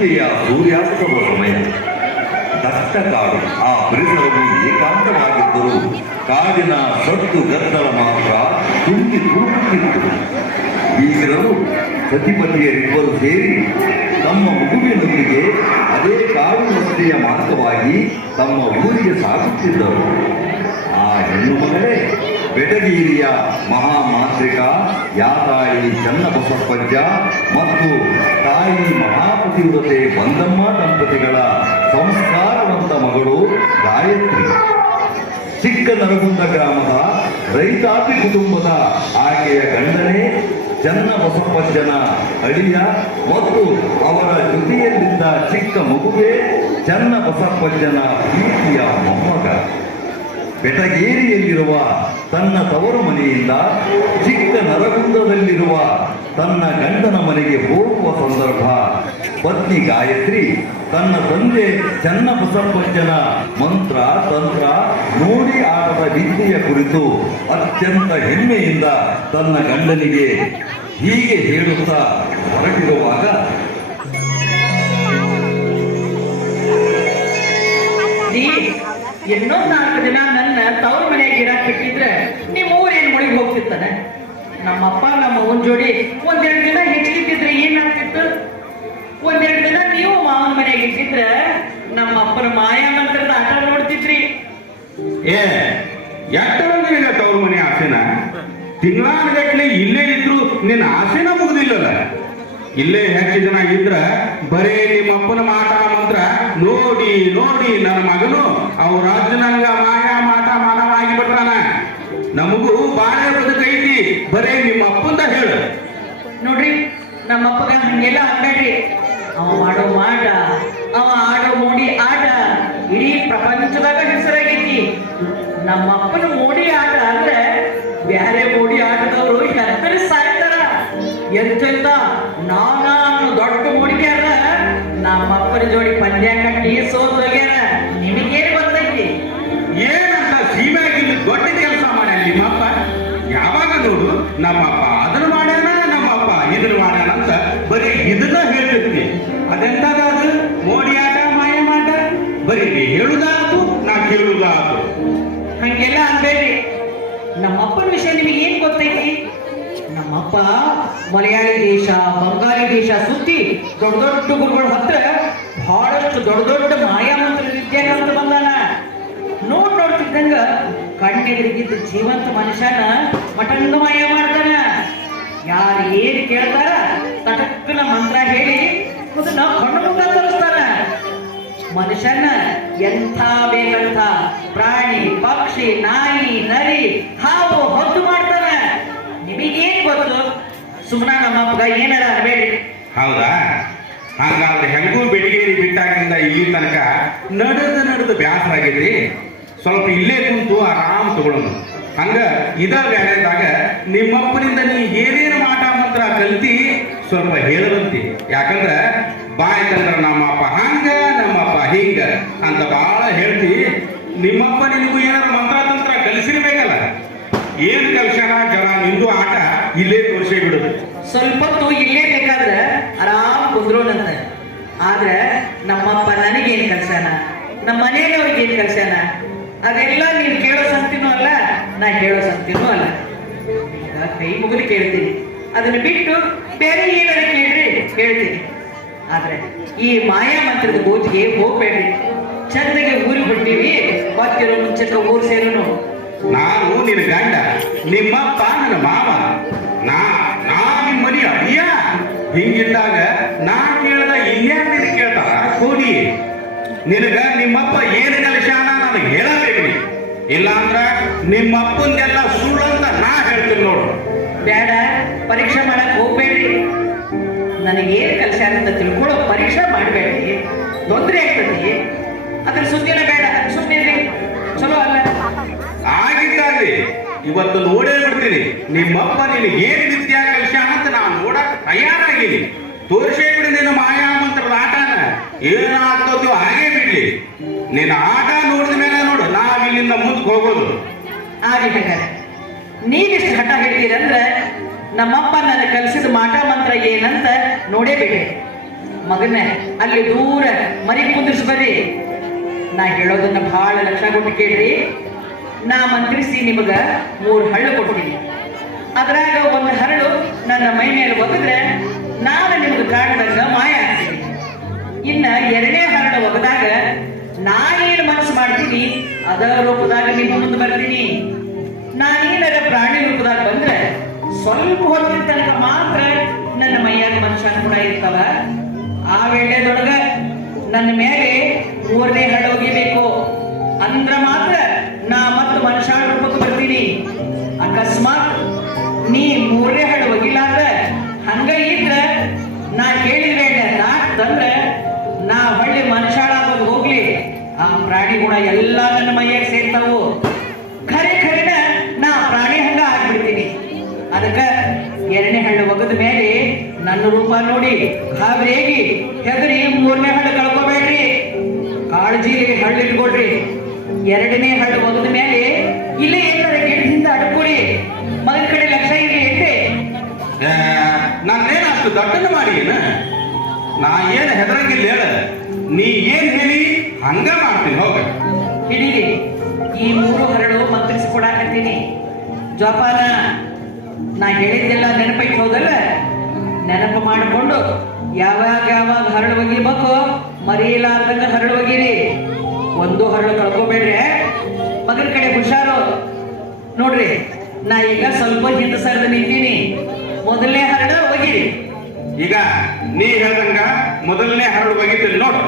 ಸಂಜೆಯ ಸೂರ್ಯಾಸ್ತವ ಸಮಯ ಕಾಡು ಆ ಪರಿಸರವು ಏಕಾಂತವಾಗಿದ್ದರೂ ಕಾಡಿನ ಸತ್ತು ಗದ್ದಲ ಮಾತ್ರ ತುಂಬಿ ತುಳುಕುತ್ತಿತ್ತು ಈಗಿರಲು ಸತಿಪತಿಯರಿಬ್ಬರು ಸೇರಿ ತಮ್ಮ ಮಗುವಿನೊಂದಿಗೆ ಅದೇ ಕಾಡು ರಸ್ತೆಯ ಮಾರ್ಗವಾಗಿ ತಮ್ಮ ಊರಿಗೆ ಸಾಗುತ್ತಿದ್ದರು. ಆ ಹೆಣ್ಣು ಮಗಳೇ ಬೆಟಗೀರಿಯ ಮಹಾಮಾಂತ್ರಿಕ ಯಾತಾಯಿ ಚನ್ನಬಸಪ್ಪಜ್ಜ ಮತ್ತು ತಾಯಿ ಮಹಾಪತಿವ್ರತೆ ಬಂದಮ್ಮ ದಂಪತಿಗಳ ಸಂಸ್ಕಾರವಂತ ಮಗಳು ಗಾಯತ್ರಿ. ಚಿಕ್ಕ ನರಗುಂದ ಗ್ರಾಮದ ರೈತಾಪಿ ಕುಟುಂಬದ ಆಕೆಯ ಗಂಡನೇ ಚನ್ನಬಸಪ್ಪಜ್ಜನ ಅಳಿಯ ಮತ್ತು ಅವರ ಜೊತೆಯಲ್ಲಿದ್ದ ಚಿಕ್ಕ ಮಗುವೇ ಚನ್ನಬಸಪ್ಪಜ್ಜನ ಪ್ರೀತಿಯ ಮೊಮ್ಮಗ. ಬೆಟಗೇರಿಯಲ್ಲಿರುವ ತನ್ನ ತವರು ಮನೆಯಿಂದ ಚಿಕ್ಕ ನರಗುಂದದಲ್ಲಿರುವ ತನ್ನ ಗಂಡನ ಮನೆಗೆ ಹೋಗುವ ಸಂದರ್ಭ. ಪತ್ನಿ ಗಾಯತ್ರಿ ತನ್ನ ತಂದೆ ಚನ್ನ ಬಸಪ್ಪಜ್ಜನ ಮಂತ್ರ, ತಂತ್ರ ನೋಡಿ ಆಟದ ವಿದ್ಯೆಯ ಕುರಿತು ಅತ್ಯಂತ ಹೆಮ್ಮೆಯಿಂದ ತನ್ನ ಗಂಡನಿಗೆ ಹೀಗೆ ಹೇಳುತ್ತಾ ಹೊರಟಿರುವಾಗ ಎನ್ನೋ ನಾಲ್ಕು ದಿನ ತವ್ರ ಮನ್ಯಾಗ ಗಿಡ ಬಿಟ್ಟಿದ್ರೆ ನಿಮ್ಮ ಊರೇನು ಮುಳಿಗೆ ಹೋಗ್ತಿರ್ತಾನೆ? ನಮ್ಮಪ್ಪ, ನಮ್ಮ ಅವ್ವನ್ ಜೋಡಿ ಒಂದೆರಡು ದಿನ ಹೆಚ್ಚಿಗಿದ್ರೆ ಏನಾಗ್ತಿತ್ತು? ಒಂದೆರಡು ದಿನ ನೀವು ಮಾವನ ಮನೆಗೆ ಇಟ್ಟಿದ್ರೆ ನಮ್ಮ ಅಪ್ಪನ ಮಾಯಾ ಮಂತ್ರದ ಆಟ ನೋಡ್ತಿದ್ರಿ. ಏ, ಎಷ್ಟರ ನಿನಗೆ ತವ್ರ ಮನೆ ಆಸೆನ? ತಿಂಗಳಾನಗಟ್ಲೆ ಇಲ್ಲೇ ಇದ್ರು ನಿನ್ನ ಆಸೆನ ಮುಗುದಿಲ್ಲಲ್ಲ. ಇಲ್ಲೇ ಹೆಚ್ಚು ಜನ ಇದ್ರ ಬರೇ ನಿಮ್ಮಪ್ಪನ ಮಾಟ ಮಂತ್ರ, ನೋಡಿ ನೋಡಿ ನನ್ನ ಮಗನು ಅವ್ರ ರಾಜನಂಗ ಮಾಯಾ ಮಾಟ ಮಾನವಾಗಿ ಬಿಟ್ರಾನ ನಮಗೂ ಬಾಳೆ ಬದುಕೈತಿ ಬರೇ ನಿಮ್ಮ ಅಪ್ಪಂದ ಹೇಳು. ನೋಡ್ರಿ ನಮ್ಮಪ್ಪಗ ಹಂಗೆಲ್ಲ ಆಗ್ಬೇಡ್ರಿ. ಅವ ಮಾಡೋ ಮಾಟ, ಅವ ಆಡೋ ಮೋಡಿ ಆಟ ಇಡೀ ಪ್ರಪಂಚದಾಗ ಹೆಸರಾಗೈತಿ. ನಮ್ಮಪ್ಪನ ಮೋಡಿ ಆಟ ಅಂದ್ರೆ ಬ್ಯಾರೆ ಮೋಡಿ ಆಟದವರು ಸಾಯ್ತಾರ ಎಂತೆಂತ? ನಾನಾ ದೊಡ್ಡ ಮೋಡಿಗ್ಯಾರ ನಮ್ಮಪ್ಪನ ಜೋಡಿ ಪಂದ್ಯ ಕಟ್ಟಿ ಸೋತ್ ಹೋಗ್ಯಾರ ನಿಮಗೇನು ಗೊತ್ತೈತಿ? ಏನಂತ ಸೀಮೆಯಾಗಿ ದೊಡ್ಡ ಕೆಲಸ ಮಾಡ್ಯಾನ ನಿಮ್ಮಪ್ಪ? ಯಾವಾಗ ನೋಡು ನಮ್ಮಪ್ಪ ಅದನ್ನ ಮಾಡ್ಯಾನ ನಮ್ಮಪ್ಪ ಇದನ್ನ ಮಾಡ್ಯಾನ ಅಂತ ಬರೀ ಇದನ್ನ ಹೇಳ್ತಿರ್ತಿ ಅದೆಂತದ ಅದು ಮೋಡಿ ಆಟ ಮಾಯ ಮಾಟ? ಬರೀ ಹೇಳುದಾತು ನಾ ಕೇಳುದಾತು. ಹಂಗೆಲ್ಲ ಅನ್ಬೇಡ್ರಿ. ನಮ್ಮಪ್ಪನ ನಮ್ಮಪ್ಪ ಮಲಯಾಳಿ ದೇಶ, ಬಂಗಾಳಿ ದೇಶ ಸುತ್ತಿ ದೊಡ್ಡ ದೊಡ್ಡ ಗುರುಗಳ ಹತ್ರ ಬಹಳಷ್ಟು ದೊಡ್ಡ ದೊಡ್ಡ ಮಾಯಾಮಂತ್ರ ಮಂತ್ರ ಅಂತ ಬಂದಾನ. ನೋಡ್ ನೋಡ್ತಿದ್ದಂಗ ಕಣ್ಣೆದುರಿಗಿದ್ದ ಜೀವಂತ ಮನುಷ್ಯನ ಮಟಂಗ ಮಾಯ ಮಾಡ್ತಾನ. ಯಾರು ಏನು ಕೇಳ್ತಾರ ತಟಕ್ಕನ ಮಂತ್ರ ಹೇಳಿ ಕಣ್ಣು ಮುಂದೆ ತರಿಸ್ತಾನ. ಮನುಷ್ಯನ ಎಂಥ ಬೇಕಂತ ಪ್ರಾಣಿ, ಪಕ್ಷಿ, ನಾಯಿ, ನರಿ, ಹಾವು ಹೊತ್ತು ಮಾಡ್ತಾನ ನಿಮಗೇನ್ ಗೊತ್ತು? ನಮ್ಮ ಅಪ್ಪಗ ಏನಾರ ಹೌದಾ? ಹಂಗಾದ್ರೆ ಹೆಂಗೂ ಬೆಳಗೇರಿ ಬಿಟ್ಟಾಗಿಂದ ಇಲ್ಲಿ ತನಕ ನಡೆದು ನಡೆದು ಬ್ಯಾಸರ ಆಗೈತಿ ಸ್ವಲ್ಪ ಇಲ್ಲೇ ಕುಂತು ಆರಾಮ್ ತಗೊಳ್ಳೋಣ ಹಂಗ ಇದ ವೇಳೆದಾಗ ನಿಮ್ಮಪ್ಪನಿಂದ ನೀ ಏನೇನು ಮಾಟ ಮಂತ್ರ ಕಲ್ತಿ ಸ್ವಲ್ಪ ಹೇಳದಂತಿ. ಯಾಕಂದ್ರ ಬಾಯ್ಕಂದ್ರ ನಮ್ಮಪ್ಪ ಹಂಗ, ನಮ್ಮಪ್ಪ ಹಿಂಗ ಅಂತ ಬಹಳ ಹೇಳ್ತಿ. ನಿಮ್ಮಪ್ಪ ನಿನಗೂ ಏನಾದ್ರು ಮಂತ್ರ ತಂತ್ರ ಏನ್ ನಿಂದು ಆಟ ಇಲ್ಲೇ ತೋರಿಸಿ ಬಿಡುದು. ಸ್ವಲ್ಪ ಹೊತ್ತು ಇಲ್ಲೇ ಬೇಕಾದ್ರೆ ಆರಾಮ್ ಕುಂದ್ರೋನಂತ ಆದ್ರೆ ನಮ್ಮಪ್ಪ ನನಗೇನ್ ಕಲ್ಸ್ಯಾನ? ನಮ್ಮ ಮನೆಯವ್ರಿಗೆ ಏನ್ ಕಲ್ಸ್ಯಾನ? ಅದೆಲ್ಲ ನೀನ್ ಕೇಳೋ ಸಂತಿನೂ ಅಲ್ಲ, ನಾ ಹೇಳೋ ಸಂತಿನೂ ಅಲ್ಲ. ಕೈ ಮುಗಿದು ಕೇಳ್ತೀನಿ. ಅದನ್ನ ಬಿಟ್ಟು ಬೇರೆ ಏನಾರ ಕೇಳ್ರಿ, ಹೇಳ್ತೀನಿ. ಆದ್ರೆ ಈ ಮಾಯಾ ಮಂತ್ರದ ಗೋಜಿಗೆ ಹೋಗ್ಬೇಡ್ರಿ. ಚಂದಗೆ ಊರಿ ಬಿಟ್ಟಿವಿ ಗೊತ್ತಿರೋ ಮುಂಚೆಕ ಊರ್ ಸೇರೋನು. ನಾನು ನಿನ್ನ ಗಂಡ, ನಿಮ್ಮಪ್ಪ ನನ್ನ ಮಾವ. ನಾ ನಾ ನಿಮ್ಮ ಮನೆ ಅಡಿಯ ಹಿಂಗಿದ್ದಾಗ ನಾ ಕೇಳ್ದ ಇನ್ಯಾರ ನಿನ್ ಕೇಳ್ತಾರ ಕೂಡಿ. ನಿನಗ ನಿಮ್ಮಪ್ಪ ಏನು ಕಲಿಸ್ಯಾನ ನನಗೆ ಹೇಳಬೇಕು ನೀ ಇಲ್ಲಾಂದ್ರ ನಿಮ್ಮಪ್ಪಂದೆಲ್ಲ ಸುಳ್ಳಂತ ನಾ ಹೇಳ್ತೀನಿ ನೋಡು. ಬೇಡ, ಪರೀಕ್ಷೆ ಮಾಡಕ್ ಹೋಗ್ಬೇಡಿ ನನಗೇನು ಕಲಶಾನ ಅಂತ ತಿಳ್ಕೊಳ್ಳೋ ಪರೀಕ್ಷೆ ಮಾಡಬೇಡ್ರಿ. ತೊಂದರೆ ಆಗ್ತದೆ. ಅದ್ರ ಸುದ್ದಿನ ಬೇಡ. ಸುಮ್ಮನೆ ಚಲೋ ಅಲ್ಲ? ಇವತ್ತು ನೋಡೇ ಬಿಡ್ತೀನಿ. ನಿಮ್ಮಪ್ಪ ನಿಮಗೆ ಏನ್ ವಿದ್ಯಾ ಕಲಿಸ ಅಂತ ನಾನು ನೋಡಕ್ ತಯಾರಾಗಿನಿ ತೋರಿಸೇ ಬಿಡಿ ನಿನ್ನ ಮಾಯಾ ಮಂತ್ರದ ಆಟನ. ಏನಾಗ್ತದೋ ಹಾಗೆ ಬಿಡ್ಲಿ. ನಿನ್ನ ಆಟ ನೋಡಿದ ಮೇಲೆ ನೋಡು ನಾವ್ ಇಲ್ಲಿಂದ ಮುಂದಕ್ಕೆ ಹೋಗೋದು. ಆಗ್ಲಿ ಬೇಕಾರೆ ನೀವಿಷ್ಟು ಹಠ ಹೇಳ್ತೀರಂದ್ರೆ ನಮ್ಮಪ್ಪ ನನಗೆ ಕಲಿಸಿದ ಮಾಟ ಮಂತ್ರ ಏನಂತ ನೋಡೇ ಬಿಡಿ ಮಗನೇ, ಅಲ್ಲಿ ದೂರ ಮರಿ ಕುಂದಿರ್ಸಿ ನಾ ಹೇಳೋದನ್ನ ಬಹಳ ಲಕ್ಷ ಕೊಟ್ಟು ಕೇಳ್ರಿ. ನಾ ಮಂತ್ರಿಸಿ ನಿಮಗ ಮೂರು ಹಳ್ಳು ಕೊಡ್ತೀನಿ. ಅದ್ರಾಗ ಒಂದು ಹರಳು ನನ್ನ ಮೈ ಮೇಲೆ ಒಗದ್ರೆ ನಾನು ನಿಮ್ಗೆ ಕಾಡ್ದಂಗ ಮಾಯ ಆಗ್ತೀನಿ. ಇನ್ನ ಎರಡನೇ ಹರಳು ಒಗದಾಗ ನಾನೇನು ಮನಸ್ಸು ಮಾಡ್ತೀನಿ, ಅದ ರೂಪದಾಗ ನಿಮ್ಮ ಮುಂದೆ ಬರ್ತೀನಿ. ನಾನೇನಾರ ಪ್ರಾಣಿ ರೂಪದಾಗ ಬಂದ್ರೆ ಸ್ವಲ್ಪ ಹೊತ್ತಿನ ತನಕ ಮಾತ್ರ ನನ್ನ ಮೈಯಾಗ ಮನುಷ್ಯನ ಕೂಡ ಇರ್ತಾವ. ಆ ವೇಳೆದೊಳಗ ನನ್ನ ಮೇಲೆ ಮೂರನೇ ಹರಳು ಒಗಿಬೇಕು. ಅಂದ್ರ ಮಾತ್ರ ನಾ ಮತ್ತು ಮನುಷ್ಯ ರೂಪಕ್ಕೆ ಬರ್ತೀನಿ. ಅಕಸ್ಮಾತ್ ನೀ ಮೂರನೇ ಹರಳು ಒಗಿಲಾರ್ದ ಹಂಗ ಇದ್ರ ನಾ ಕೇಳಿದ್ರೆ ತಂದ್ರೆ ನಾ ಹೊಳ್ಳಿ ಮನುಷ್ಯಾಳಾಗೋದು ಹೋಗ್ಲಿ. ಆ ಪ್ರಾಣಿ ಗುಣ ಎಲ್ಲ ನನ್ನ ಮೈಯಾಗ ಸೇರ್ತಾವು. ಖರೆ ಖರೆನ ನಾ ಪ್ರಾಣಿ ಹಂಗ ಆಗ್ಬಿಡ್ತೀನಿ. ಅದಕ್ಕ ಎರಡನೇ ಹಳ್ಳು ಒಗದ ಮೇಲೆ ನನ್ನ ರೂಪ ನೋಡಿ ಹಾವೇಗಿ ಹೆದರಿ ಮೂರನೇ ಹಳ್ಳು ದಟ್ಟನ ಮಾಡಿ ಏನ ನಾ ಏನು ಹೆದರಂಗಿಲ್ಲ ಹೇಳ. ನೀ ಏನ್ ಹೇಳಿ ಹಂಗ ಮಾಡ್ತೀನಿ, ಹೋಗ. ಹಿಡೀರಿ ಈ ಮೂರು ಹರಳು ಮಂತ್ರಿಸಿಕೊಡಾಕತ್ತೀನಿ ಜೋಪಾನ, ನಾ ಹೇಳಿದ್ದೆಲ್ಲ ನೆನಪೈಟ್ ಹೋದಲ್ಲ ನೆನಪು ಮಾಡಿಕೊಂಡು ಯಾವಾಗ ಯಾವಾಗ ಹರಳು ಒಗಿಬೇಕು, ಮರೆಯಲಾರ್ದಂಗ ಹರಳು ಒಗೀರಿ. ಒಂದು ಹರಳು ಕಳ್ಕೊಬೇಡ್ರಿ, ಮಗನ ಕಡೆ ಹುಷಾರು. ನೋಡ್ರಿ, ನಾ ಈಗ ಸ್ವಲ್ಪ ಹಿಂದೆ ಸರಿದ ನಿಂತೀನಿ. ಮೊದಲನೇ ಹರಳು ಒಗಿರಿ. ಈಗ ನೀ ಹೇಳ್ದಂಗ ಮೊದಲನೇ ಹರಳು ಬಗ್ಗೆ ನೋಡು.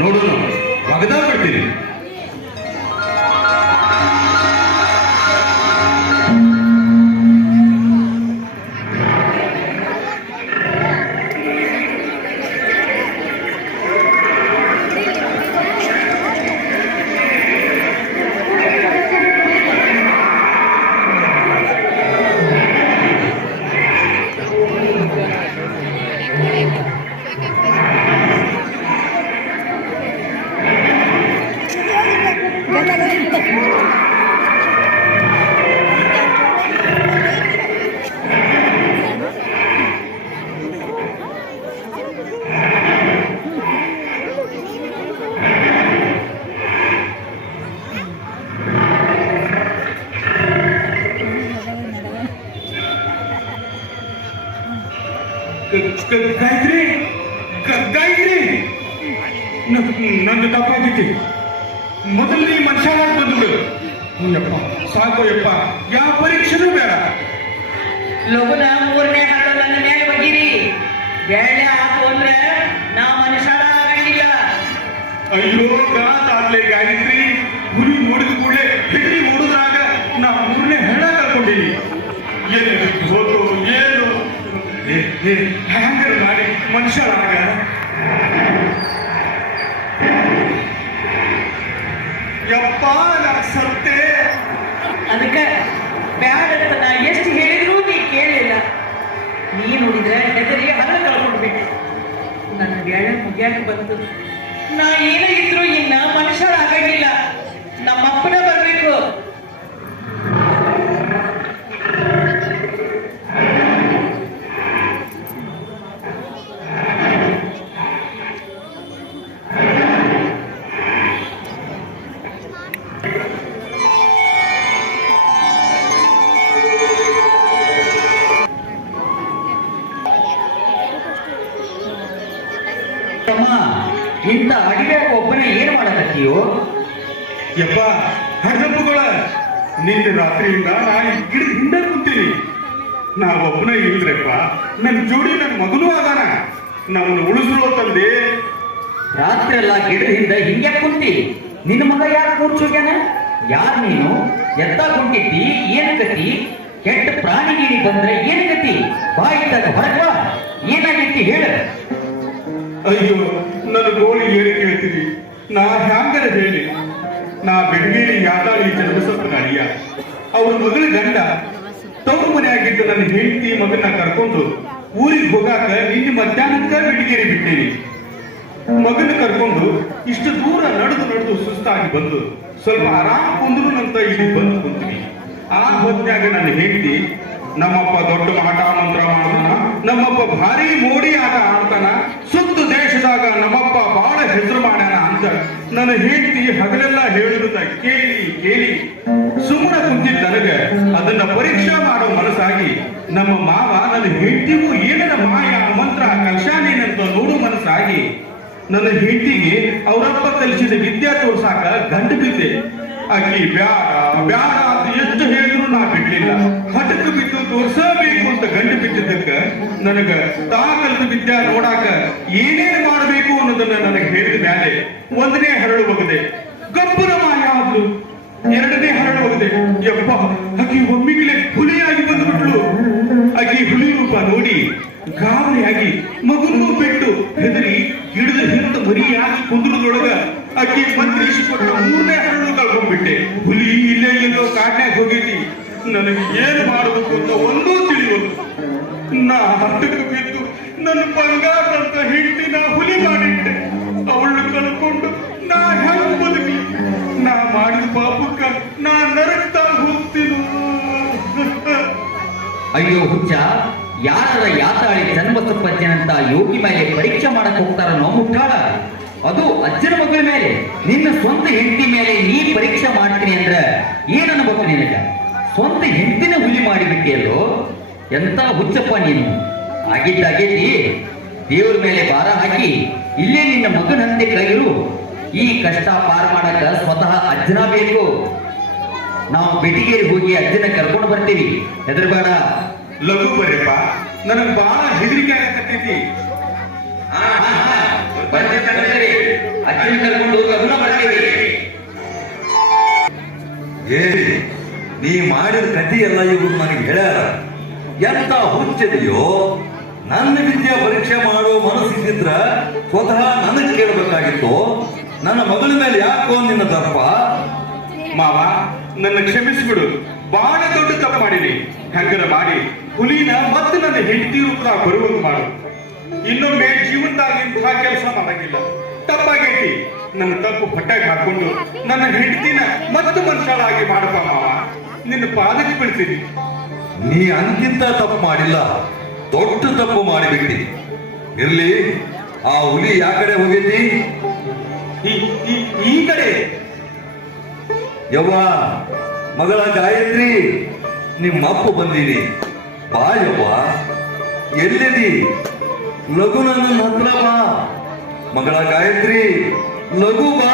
ನೋಡೋಣ. ಒಗದ ಬಿಡ್ತೀನಿ ಆತು ಅಂದ್ರೆ ನಾ ಮನುಷ್ಯರ ಆಗಂಗಿಲ್ಲ ಅಯ್ಯೋ ಗಾತಾಗ್ಲೇ ಗಾಯತ್ರಿ ಗುರಿ ನೋಡಿದ ಕೂಡಲೇ ಹೆದರಿ ಓಡುದ್ರಾಗ ನಾ ಮೂರನೇ ಹೆಣ ಕರ್ಕೊಂಡಿನಿ ಏನು ಹೋದ್ರು ಏನು? ಹ್ಯಾಂಗರ್ ಮಾಡಿ ಮನುಷ್ಯರಾಗ? ಯಪ್ಪ ನಾ ಸತ್ತೆ. ಅದಕ್ಕೆ ಬ್ಯಾಡಂತ ನಾ ಎಷ್ಟು ಹೇಳಿದ್ರು ನೀ ಕೇಳಿಲ್ಲ ನೀ ನೋಡಿದ್ರೆ ಹೆದರಿ ಹಲ್ಲ ಕಳ್ಕೊಂಡ್ಬಿಟ್ಟೆ ನನ್ನ ಬೇಳೆ ಮುಗಿಯಾಕ ಬಂತು? ನಾ ಏನೇ ಇದ್ರು ಇನ್ನ ಮನುಷ್ಯರಾಗಂಗಿಲ್ಲ. ನಮ್ಮಪ್ಪನ ನನ್ನ ಜೋಡಿ ನನ್ನ ಮಗನೂ ಅದಾನ. ನಮ್ಮನ್ನು ಉಳಿಸ್ರೋ ತಂದೆ ರಾತ್ರಿ ಎಲ್ಲ ಗಿಡದ ಹಿಂದೆ ಹಿಂಗೆ ಕುಂತಿ ನಿನ್ನ ಮಗ ಯಾರು ಕೂರ್ಚೋಗ್ಯಾನ? ಯಾರು ನೀನು? ಎತ್ತ ಕುಂಟಿದ್ದಿ ಏನ್ ಕತಿ ಕೆಟ್ಟ ಪ್ರಾಣಿ ಬಂದ್ರೆ ಏನ್ ಕತಿ ಬಾಯಿದ್ದಾಗ ಹೊರಗ್ ಏನಾಗೈತಿ ಹೇಳ. ಅಯ್ಯೋ, ನನ್ನ ಗೋಳಿ ಏನು ಕೇಳ್ತೀರಿ? ನಾ ಹ್ಯಾಂಗರ ಹೇಳಿ. ನಾ ಬೆಳಗೇರಿ ಯಾತಾಳಿ ಚಂದ್ರಸಪ್ಪನ ಅಳಿಯ. ಅವ್ರ ಮಗಳ ಗಂಡ ತವ್ರ ಮನೆಯಾಗಿದ್ದ ನನ್ನ ಹೆಂಡತಿ ಮಗನ ಕರ್ಕೊಂಡು ಊರಿಗೆ ಹೋಗಾಕ ನಿನ್ನೆ ಮಧ್ಯಾಹ್ನಕ್ಕ ಬಿಡಿಗೇರಿ ಬಿಟ್ಟೇನಿ. ಮಗನ ಕರ್ಕೊಂಡು ಇಷ್ಟು ದೂರ ನಡೆದು ನಡೆದು ಸುಸ್ತಾಗಿ ಬಂದು ಸ್ವಲ್ಪ ಆರಾಮ್ ಕುಂದ್ರು ಅಂತ ಇಲ್ಲಿ ಬಂದು ಕುಂತೀನಿ. ಆ ಹೊತ್ನ್ಯಾಗ ನನ್ನ ಹೆಂಡತಿ ನಮ್ಮಪ್ಪ ದೊಡ್ಡ ಮಾಟ ಮಂತ್ರ ಮಾಡ್ತಾನ, ನಮ್ಮಪ್ಪ ಭಾರಿ ಮೋಡಿ ಆಟ ಆಡ್ತಾನ, ಸುತ್ತ ದೇಶದಾಗ ನಮ್ಮಪ್ಪ ಬಹಳ ಹೆಸರು ಮಾಡ್ಯಾನ ಅಂತ ನನ್ನ ಹೆಂಡತಿ ಹಗಲೆಲ್ಲ ಹೇಳಿರುತ್ತ ಕೇಳಿ ಕೇಳಿ. ಸುಮ್ಮನೆ ಕುಂತಿದ್ದ ನನಗೆ. ಅದನ್ನ ಪರೀಕ್ಷಾ ಮಾಡೋ ಮನಸ್ಸಾಗಿ ನಮ್ಮ ಮಾವ ನನ್ನ ಹೆಂಡತಿಗೂ ಏನೇನ ಮಾಯ ಮಂತ್ರ ಕಲ್ಶಾನೇನಂತ ನೋಡು ಮನಸ್ಸಾಗಿ ನನ್ನ ಹೆಂಡತಿಗೆ ಅವರಪ್ಪ ಕಲಿಸಿದ ವಿದ್ಯಾ ತೋರ್ಸಾಕ ಗಂಡು ಬಿದ್ದೆ. ಆಕಿ ಬ್ಯಾಡ ಬ್ಯಾಡ ಅಂತ ಎಷ್ಟು ಹೇಳಿದ್ರು ನಾ ಬಿಡ್ಲಿಲ್ಲ. ಹಠಕ್ಕೆ ಬಿದ್ದು ತೋರ್ಸಬೇಕು ಅಂತ ಗಂಡು ಬಿದ್ದಿದ್ದಕ್ಕ ನನಗ ತಾ ಕಲಿತ ವಿದ್ಯಾ ನೋಡಾಕ ಏನೇನ್ ಮಾಡಬೇಕು ಅನ್ನೋದನ್ನ ನನಗೆ ಹೇಳಿದ ಮ್ಯಾಲೆ ಒಂದನೇ ಹರಳು ಬಗದೆ ಗಬ್ಬರ ಮಾಯ ಆದ್ರು ಎರಡನೇ ಯಪ್ಪ ಆಕಿ ಒಮ್ಮಿಗ್ಲೆ ಹುಲಿಯಾಗಿ ಬಂದ್ಬಿಟ್ಲು ಆಕಿ ಹುಲಿ ರೂಪ ನೋಡಿ ಗಾಬರಿಯಾಗಿ ಮಗುನು ಬಿಟ್ಟು ಹೆದರಿ ಗಿಡದ ಹಿಂದ ಮರಿಯಾಗಿ ಕುಂದ್ರದೊಳಗ ಆಕಿ ಮಂತ್ರಿ ಕೊಟ್ಟ ಮೂರನೇ ಹಣ್ಣು ಕಳ್ಕೊಂಡ್ಬಿಟ್ಟೆ. ಹುಲಿ ಇಲ್ಲೇ ಎಲ್ಲೋ ಕಾಡ್ನ್ಯಾಗ ಹೋಗೈತಿ. ನನಗೆ ಏನು ಮಾಡಬೇಕು ಅಂತ ಒಂದೂ ತಿಳಿಯೋದು. ನಾ ಹತ್ತಕ್ಕೆ ಬಿದ್ದು ನನ್ನ ಬಂಗಾರ ಅಯ್ಯೋ ಹುಚ್ಚ? ಯಾರ ಯಾತಾಳಿ ಜನ್ಮಸಪ್ಪಜ್ಜನಂತ ಯೋಗಿ ಮೇಲೆ ಪರೀಕ್ಷೆ ಮಾಡಕ್ ಹೋಗ್ತಾರ ನೋ ಮುಟ್ಟಾಳ. ಅದು ಅಜ್ಜನ ಮಗಳ ಮೇಲೆ, ನಿನ್ನ ಸ್ವಂತ ಹೆಂಡತಿ ಮೇಲೆ ನೀ ಪರೀಕ್ಷೆ ಮಾಡ್ತೀನಿ ಅಂದ್ರ ಏನ್ ಅನ್ಬೇಕು ನಿನಗ? ಸ್ವಂತ ಹೆಂಡತಿನ ಹುಲಿ ಮಾಡಿಬಿಟ್ಟಿಯಲ್ಲೋ ಎಂತ ಹುಚ್ಚಪ್ಪ ನೀನು? ಆಗಿದ್ದಾಗೇತಿ ದೇವ್ರ ಮೇಲೆ ಭಾರ ಹಾಕಿ ಇಲ್ಲೇ ನಿನ್ನ ಮಗನ ಹಂತೆ ಕೈರು ಈ ಕಷ್ಟ ಪಾರ್ ಮಾಡಕ ಸ್ವತಃ ಅಜ್ಜನ ಬೇಕು. ನಾವು ಬೆಟಿಗೇರಿ ಹೋಗಿ ಅಜ್ಜನ ಕರ್ಕೊಂಡು ಬರ್ತೀವಿ. ಹೆದರ್ಬೇಡ. ಲಘು ಬರ್ರಪ್ಪ ನನಗ್ ಬಹಳ ಹೆದರಿಕೆ ಬರ್ತೀವಿ ಏ ನೀ ಮಾಡಿದ ಕಥೆ ಎಲ್ಲ ಇವರು ನನಗೆ ಹೇಳ್ಯಾರ. ಎಂತ ಹುಚ್ಚದೆಯೋ? ನನ್ನ ವಿದ್ಯಾ ಪರೀಕ್ಷೆ ಮಾಡೋ ಮನಸ್ಸಿದ್ರ ಸ್ವತಃ ನನಗೆ ಕೇಳಬೇಕಾಗಿತ್ತು. ನನ್ನ ಮಗಳ ಮೇಲೆ ಯಾಕೋ ನಿನ್ನ ತಪ್ಪ ಮಾವ ನನ್ನ ಕ್ಷಮಿಸಿಬಿಡು. ಬಹಳ ದೊಡ್ಡ ತಪ್ಪು ಮಾಡಿರಿ. ಹಂಗರ ಮಾಡಿ ಹುಲಿನ ಮತ್ತೆ ನನ್ನ ಹೆಂಡತಿ ರೂಪದಾಗ ಬರುವುದು ಮಾಡು ಇನ್ನೊಮ್ಮೆ ಜೀವನದಾಗ ಇಂತಹ ಕೆಲಸ ಮಾಡಂಗಿಲ್ಲ. ತಪ್ಪಾಗೈತಿ. ನನ್ನ ತಪ್ಪು ಪಟ್ಟಾಗಿ ಹಾಕೊಂಡು ನನ್ನ ಹೆಂಡತಿನ ಮತ್ತೆ ಮನುಷ್ಯಳಾಗಿ ಮಾಡಪ್ಪ ಮಾವ. ನಿನ್ನ ಪಾದಕ್ಕೆ ಬೀಳ್ತೀನಿ. ನೀ ಅಂತಿಂತ ತಪ್ಪು ಮಾಡಿಲ್ಲ. ದೊಡ್ಡ ತಪ್ಪು ಮಾಡಿಬಿಟ್ಟಿ. ಇರ್ಲಿ ಆ ಹುಲಿ ಯಾ ಕಡೆ ಹೋಗೈತಿ? ಈ- ಈ- ಈ ಕಡೆ. ಯವ್ವ ಮಗಳ ಗಾಯತ್ರಿ ನಿಮ್ಮ ಅಪ್ಪ ಬಂದೀನಿ ಬಾ ಯವ್ವ ಎಲ್ಲಿದಿ? ಲಘು ನನ್ನ ಹತ್ರ ಬಾ. ಮಗಳ ಗಾಯತ್ರಿ ಲಘು ಬಾ.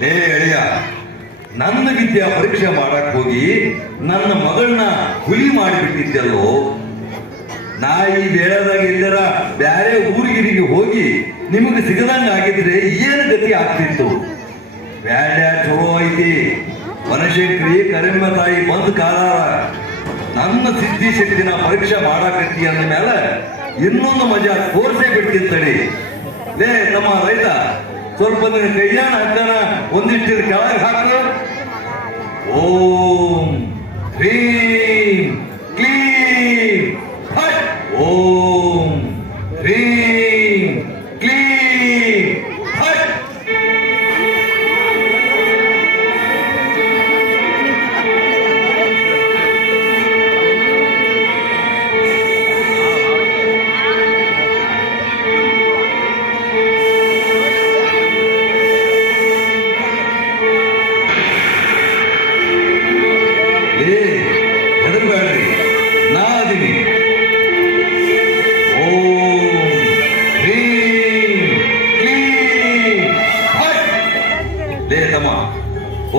ಲೇ ಎಳೆಯ ನನ್ನ ವಿದ್ಯಾ ಪರೀಕ್ಷೆ ಮಾಡಕ್ ಹೋಗಿ ನನ್ನ ಮಗಳನ್ನ ಹುಲಿ ಮಾಡಿಬಿಟ್ಟಿದ್ದೆಲ್ಲೋ ನಾ ಈ ಬೇಡದಾಗ ಎಲ್ಲರ ಬ್ಯಾರೆ ಊರಿಗಿರಿಗೆ ಹೋಗಿ ನಿಮಗೆ ಸಿಗದಂಗ ಆಗಿದ್ರೆ ಏನು ಗತಿ ಆಗ್ತಿತ್ತು? ಬ್ಯಾಡ ಚಲೋ ಐತಿ. ವನಶಂಕರಿ ಕರೆಮ್ಮ ತಾಯಿ ಬಂದ್ ಕಾಲ ನನ್ನ ಸಿದ್ಧಿ ಶಕ್ತಿನ ಪರೀಕ್ಷೆ ಮಾಡಾಕತ್ತಿ ಅಂದ ಮೇಲೆ ಇನ್ನೊಂದು ಮಜಾ ತೋರ್ಸೇ ಬಿಡ್ತಿತ್ತಡಿ ಲೇ, ನಮ್ಮ ರೈತ ಸ್ವಲ್ಪ ನಿನ್ನ ಕೈಯಾಣ ಹಗ್ಗನ ಒಂದಿಷ್ಟು ಕೆಳಗೆ ಹಾಕು ಓಂ ಹ್ರೀಂ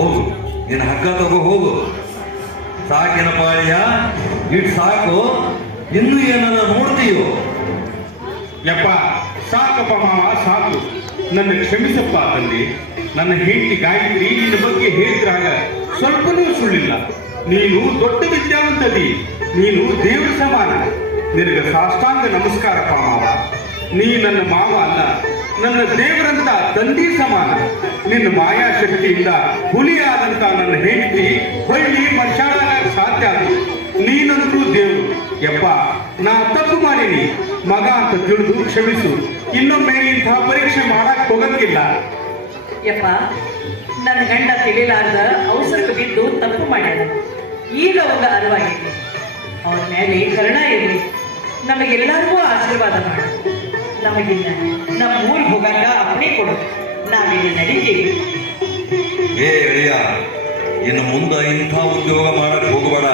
ಹೋಗು. ನಿನ್ನ ಹಗ್ಗ ತಗೋ ಹೋಗು. ಸಾಕಿನ ಪಾಳ್ಯ ಇಟ್ ಸಾಕು. ಇನ್ನು ಏನಾರ ನೋಡ್ತೀಯೋ? ಯಪ್ಪ, ಸಾಕಪ್ಪ ಮಾವ, ಸಾಕು. ನನ್ನ ಕ್ಷಮಿಸಪ್ಪ ತಂದೆ. ನನ್ನ ಹೆಂಡತಿ ಗಾಯತ್ರಿ ನಿನ್ನ ಬಗ್ಗೆ ಹೇಳಿದ್ರಾಗ ಸ್ವಲ್ಪನೂ ಸುಳ್ಳಿಲ್ಲ. ನೀನು ದೊಡ್ಡ ವಿದ್ಯಾವಂತದಿ. ನೀನು ದೇವರ ಸಮಾನ. ನಿನಗೆ ಸಾಷ್ಟಾಂಗ ನಮಸ್ಕಾರಪ್ಪ ಮಾವ. ನೀ ನನ್ನ ಮಾವ ಅಲ್ಲ. ನನ್ನ ದೇವರಂತ ತಂದಿ ಸಮಾನ, ನಿನ್ನ ಮಾಯಾ ಶಕ್ತಿಯಿಂದ ಹುಲಿಯಾದಂತ ನನ್ನ ಹೆಂಡತಿ ಹೊಳ್ಳಿ ಮನುಷ್ಯರಾಗ ಸಾಧ್ಯ ನೀನಂತೂ ದೇವರು. ಯಪ್ಪ, ನಾ ತಪ್ಪು ಮಾಡೀನಿ. ಮಗ ಅಂತ ತಿಳಿದು ಕ್ಷಮಿಸು. ಇನ್ನೊಮ್ಮೆ ಇಂತಹ ಪರೀಕ್ಷೆ ಮಾಡಕ್ ಹೋಗಂಗಿಲ್ಲ. ಯಪ್ಪ, ನನ್ನ ಗಂಡ ತಿಳಿಲಾರ್ದ ಅವಸರಕ್ಕೆ ಬಿದ್ದು ತಪ್ಪು ಮಾಡ್ಯಾನ. ಈಗ ಒಂದು ಅರಿವಾಗಿದೆ ಅವ್ರ ಮೇಲೆ ಕರುಣ ಇರಲಿ. ನಮಗೆಲ್ಲರಿಗೂ ಆಶೀರ್ವಾದ ಮಾಡ. ನಮಗಿನ್ನ ನಮ್ಮ ಕೊಡು. ಏ ಅಳಿಯ, ಇನ್ನು ಮುಂದೆ ಇಂಥ ಉದ್ಯೋಗ ಮಾಡಕ್ ಹೋಗಬೇಡ.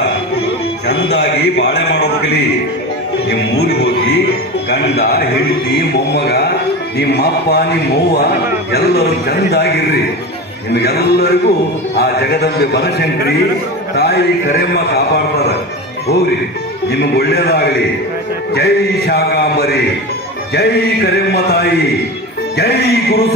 ಚಂದಾಗಿ ಬಾಳೆ ಮಾಡೋದು ಕಲಿ ನಿಮ್ಮ ಊರಿಗೆ ಹೋಗಿ ಗಂಡ, ಹೆಂಡತಿ, ಮೊಮ್ಮಗ, ನಿಮ್ಮಪ್ಪ, ನಿಮ್ಮವ್ವ ಎಲ್ಲರೂ ಚಂದಾಗಿರ್ರಿ. ನಿಮಗೆಲ್ಲರಿಗೂ ಆ ಜಗದಂಬೆ ಬನಶಂಕರಿ ತಾಯಿ ಕರೆಮ್ಮ ಕಾಪಾಡ್ತಾರ. ಹೋಗ್ರಿ, ನಿಮಗೆ ಒಳ್ಳೇದಾಗಲಿ. ಜೈ ಶಾಕಾಂಬರಿ. ಜೈ ಕರೆಮ್ಮ ತಾಯಿ ಜೈ ಗುರು